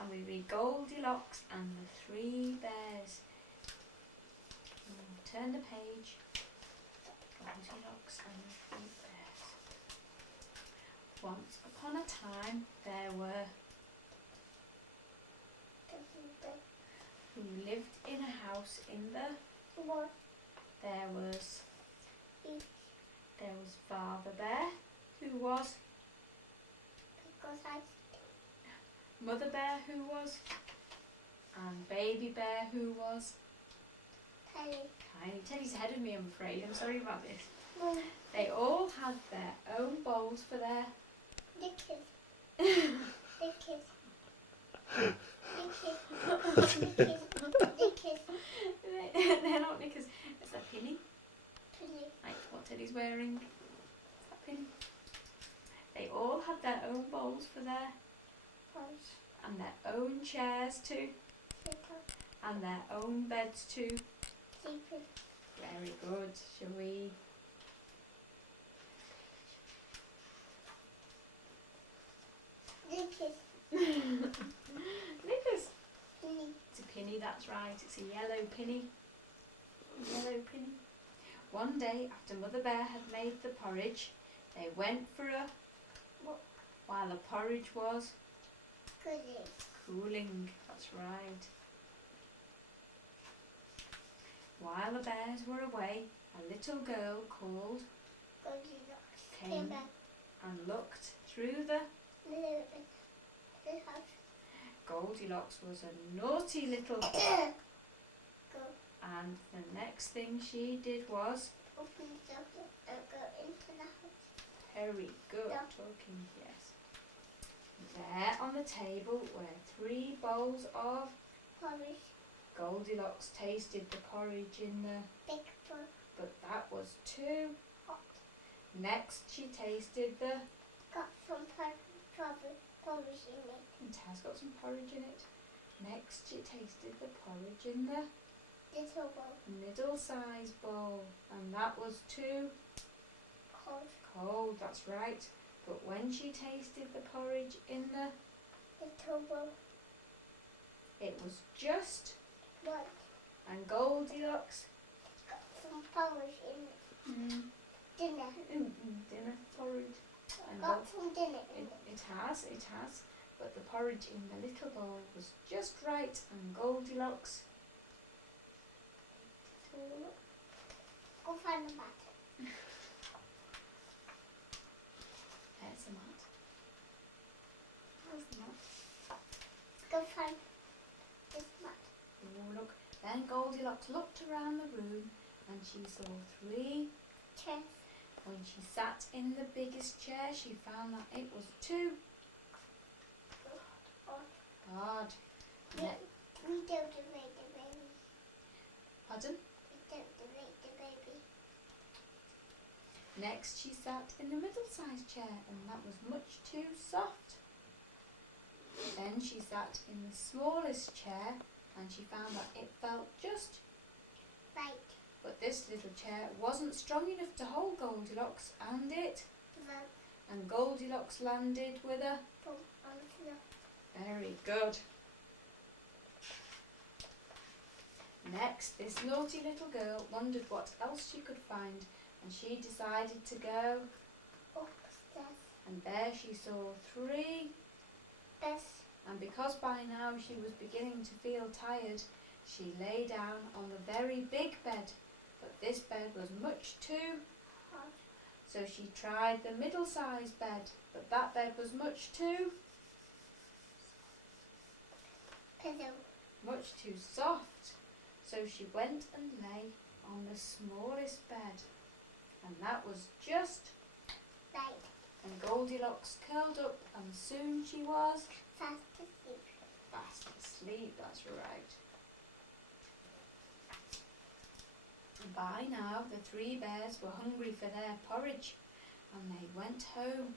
and we read Goldilocks and the Three Bears. Turn the page. Goldilocks and the Three Bears. Once upon a time there were who lived in a house in the there was Father Bear, who was Mother Bear, who was, and Baby Bear, who was Tiny. Teddy's ahead of me, I'm afraid. I'm sorry about this. They all had their own bowls for their Lickers. They're not knickers. It's a pinny. Like what Teddy's wearing. Is that pinny? They all had their own bowls for their and their own chairs too. And their own beds too. Very good. Shall we? Lickers. Knickers. It's a pinny, that's right. It's a yellow pinny. One day, after Mother Bear had made the porridge, they went for a while the porridge was cooling. That's right. While the bears were away, a little girl called Goldilocks came and looked through the house. Goldilocks was a naughty little Go. and the next thing she did was Open the door and go into the house. very good Yeah. talking, yes. There on the table were 3 bowls of Porridge. Goldilocks tasted the porridge in the Big bowl. but that was too Hot. Next she tasted the Got some porridge in it. it has got some porridge in it. Next she tasted the porridge in the Little bowl. middle-sized bowl and that was too cold, that's right. But when she tasted the porridge in the Little bowl. it was just Right. and Goldilocks Got some porridge in it. Dinner. dinner porridge and Got some dinner in it. it has but the porridge in the little bowl was just right and Goldilocks Go find the mat. there's the mat. There's the mat. Go find this mat. Oh, look. Then Goldilocks looked around the room and she saw 3. Chairs. When she sat in the biggest chair, she found that it was too hard. We don't rate the baby. Pardon? We don't rate the baby. Next, she sat in the middle-sized chair, and that was much too soft. Then she sat in the smallest chair, and she found that it felt just Right. But this little chair wasn't strong enough to hold Goldilocks, and Goldilocks landed with a Boom on the floor. very good. Next, this naughty little girl wondered what else she could find, and she decided to go Upstairs. and there she saw 3 Best. and because by now she was beginning to feel tired, she lay down on the very big bed, but this bed was much too Hard. so she tried the middle-sized bed, but that bed was much too Pillow. much too soft, so she went and lay on the smallest bed, and that was just Right. and Goldilocks curled up and soon she was Fast asleep. fast asleep, that's right. By now the 3 bears were hungry for their porridge and they went home,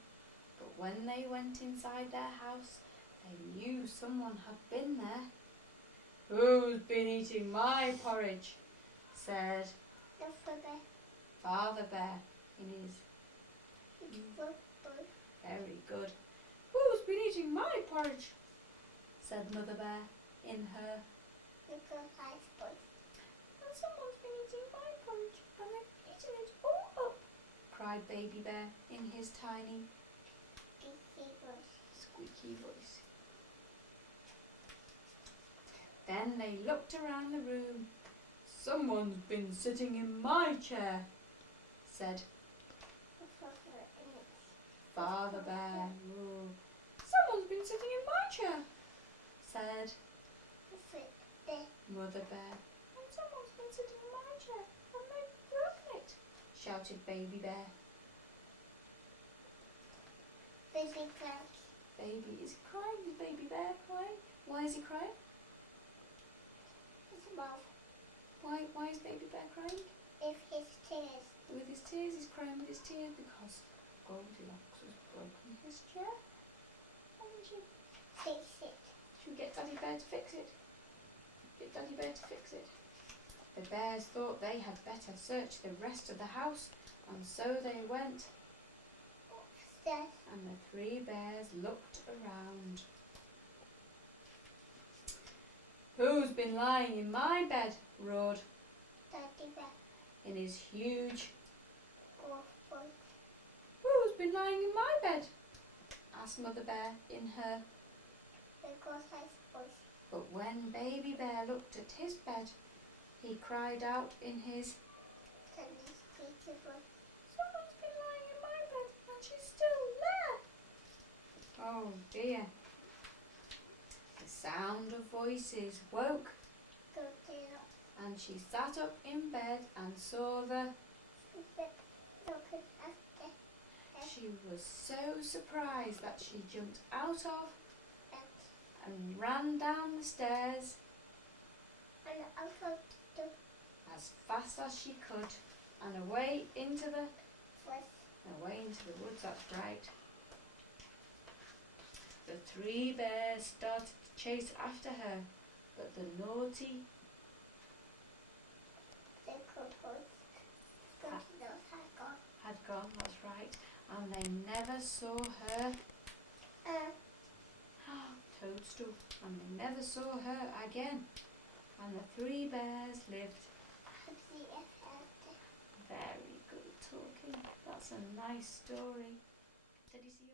but when they went inside their house they knew someone had been there. "Who's been eating my porridge?" said The football. Father Bear in his Football. very good. "Who's been eating my porridge?" said Mother Bear in her. Goldilocks voice. And someone's been eating my porridge and they've eaten it all up, cried Baby Bear in his tiny, squeaky voice. Then they looked around the room. Someone's been sitting in my chair, said Father Bear. Ooh. Someone's been sitting in my chair, said Mother Bear. And someone's been sitting in my chair and they've broken it, shouted Baby Bear. Baby is crying. Is Baby Bear crying? Why is he crying? His mouth. Why is Baby Bear crying? With his tears. With his tears, he's crying with his tears because Goldilocks has broken his chair. Hasn't she? Fix it. Should we get Daddy Bear to fix it? Get Daddy Bear to fix it. The bears thought they had better search the rest of the house, and so they went. Upstairs. And the three bears looked around. Who's been lying in my bed? Roared Daddy Bear. in his huge. Voice. Who's been lying in my bed? Asked Mother Bear in her. Goldilocks voice. But when Baby Bear looked at his bed, he cried out in his. Daddy squeaky voice. Someone's been lying in my bed and she's still there. Oh dear. The sound of voices woke, Goldilocks. and she sat up in bed and saw the. Looking after She was so surprised that she jumped out of and ran down the stairs and out of the as fast as she could and away into the woods. That's right. The three bears started to chase after her, but the naughty Goldilocks had gone. had gone. That's right, and they never saw her. Toadstool, and they never saw her again. And the three bears lived. Happy ever after. Very good talking. That's a nice story. Did you see